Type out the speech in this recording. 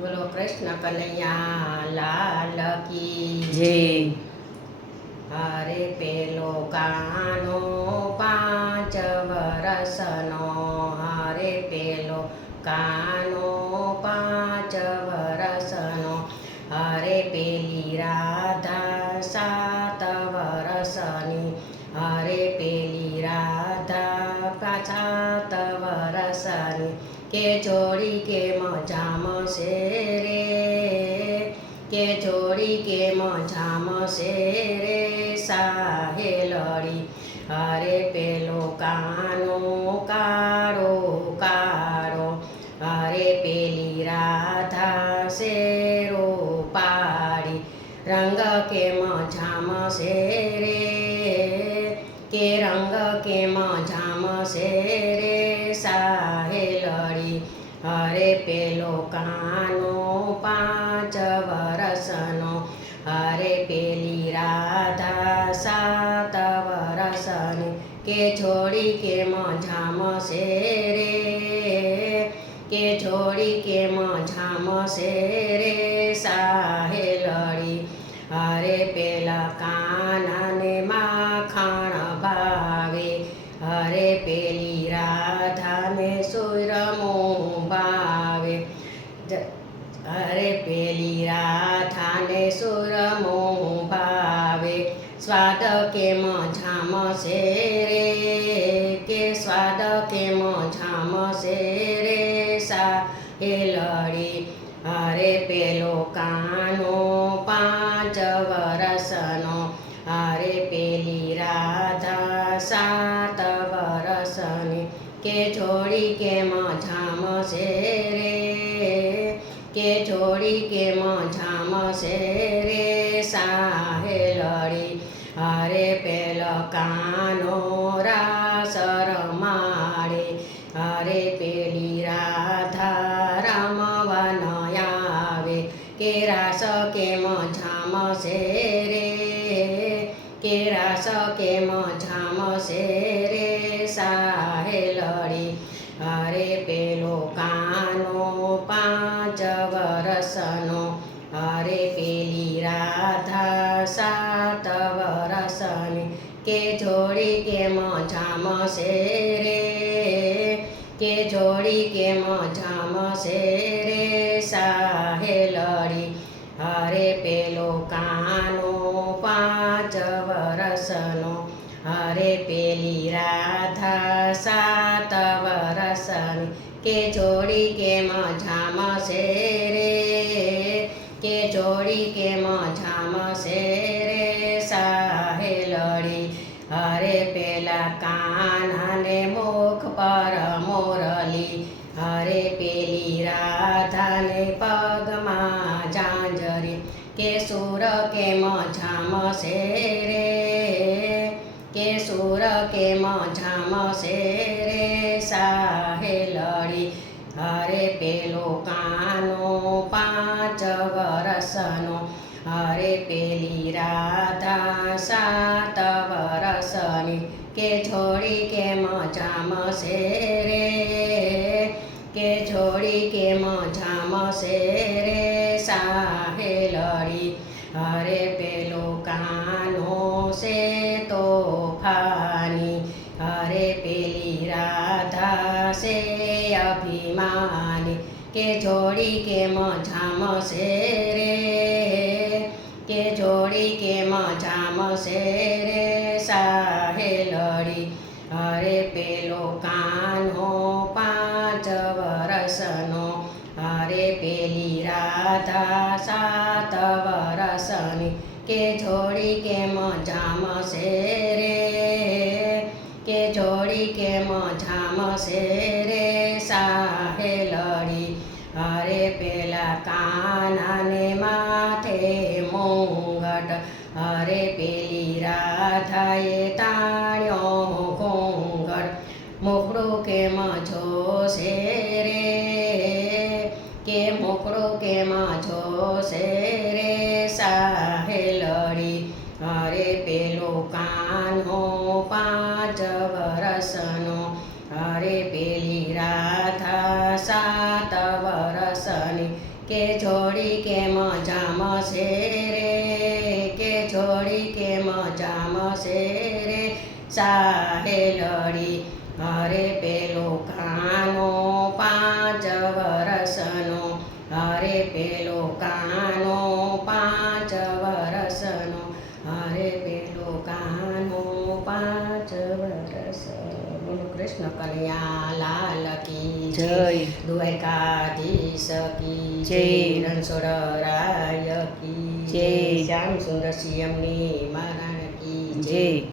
બોલો કૃષ્ણ કનૈયા લાલ કી જય. હરે પેલો કાનો 5 વરસનો, હરે પેલો કાનો 5 વરસનો, હરે પેલી રાધા 7 વરસની, હરે પેલી રાધા 7 વરસની, કે જોડી કે મજામશે રે, કે જોડી કે મજામશે રે સાહેલડી. હરે પેલો કાનો કાળો કાળો, હરે પેલી રાધા શેરો પાડી, રંગ કે મજામશે રે, કે રંગ કે મજામશે રે સાહેલડી. હરે પેલો કાનો 5 વરસનો, હરે પેલી રાધા 7 વરસની, કે જોડી કે મજામશે રે, કે જોડી કે મજામશે રે સાહેલડી. હરે પેલા કાનાને માખણ ભાવે, હરે પેલી રાધાને સુરમું ભાવે, હરે પેલી રાધાને સુરમું ભાવે, સ્વાદ કે મજામશે રે, કે સ્વાદ કે મજામશે રે સાહેલડી. હરે પેલો કાનો 5 વરસનો, હરે પેલી રાધા 7 વરસની, કે જોડી કે મજામશે રે, કે જોડી કે મજામશે રે સાહેલડી. હરે પેલો કાનો રાસ રમાડે, હરે પેલી રાધા રમવા ન આવે, કે રાસ કે મજામશે રે, કે રાસ કે મજામશે રે સાહેલડી. હરે પેલો કાનો 5 વરસનો, હરે પેલી રાધા 7 વરસની, કે જોડી કે મજામશે રે, કે જોડી કે મજામશે રે સાહેલડી. હરે પેલો કાનો 5 વરસનો, હરે પેલી રાધા 7 વરસની, કે જોડી કે મજામશે રે, કે જોડી કે મજામશે રે સાહેલડી. હરે પેલા કાનાને મુખ પર મોરલી, હરે પેલી રાધાને પગમાં ઝાંઝરી, કે સુર કે મજામશે રે, કે સુર કે મજામશે રે સાહેલડી. હરે પેલો કાનો 5 વરસનો, હરે પેલી રાધા 7 વરસની, કે જોડી કે મજામશે રે, કે જોડી કે મજામશે રે સાહેલડી. હરે પેલો કાનો છે તોફાની, હરે પેલી રાધા છે અભિમાની, કે જોડી કે મજામશે રે, કે જોડી કે મજામશે રે સાહેલડી. હરે પેલો કાનો 5 વરસનો, હરે પેલી રાધા 7 વરસની, કે જોડી કે મજામશે રે, કે જોડી કે મજામશે રે સાહેલડી. હરે પેલા કાનાને માથે મુંગટ, હરે પેલી રાધાએ તાણ્યો ઘૂંઘટ, મુખડું કે મજોશે રે, કે મુખડું કે મજોશે રે સાહેલડી. હરે પેલો કાનો 5 વરસનો, હરે પેલી રાધા 7 વરસની, કે જોડી કેમ જામશે રે, કે જોડી કેમ જામશે રે સાહેલડી. અરે પેલો કાનો 5 વરસનો, અરે પેલો કાનો 5 વરસનો, અરે પેલો કાનો 5 વરસનો. બોલો કૃષ્ણ કનૈયા લાલ કી જય, દ્વારકાધીશ કી જય, રણછોડરાય કી જય, શ્યામ સુંદર સિંહની મહારાણ કી જય.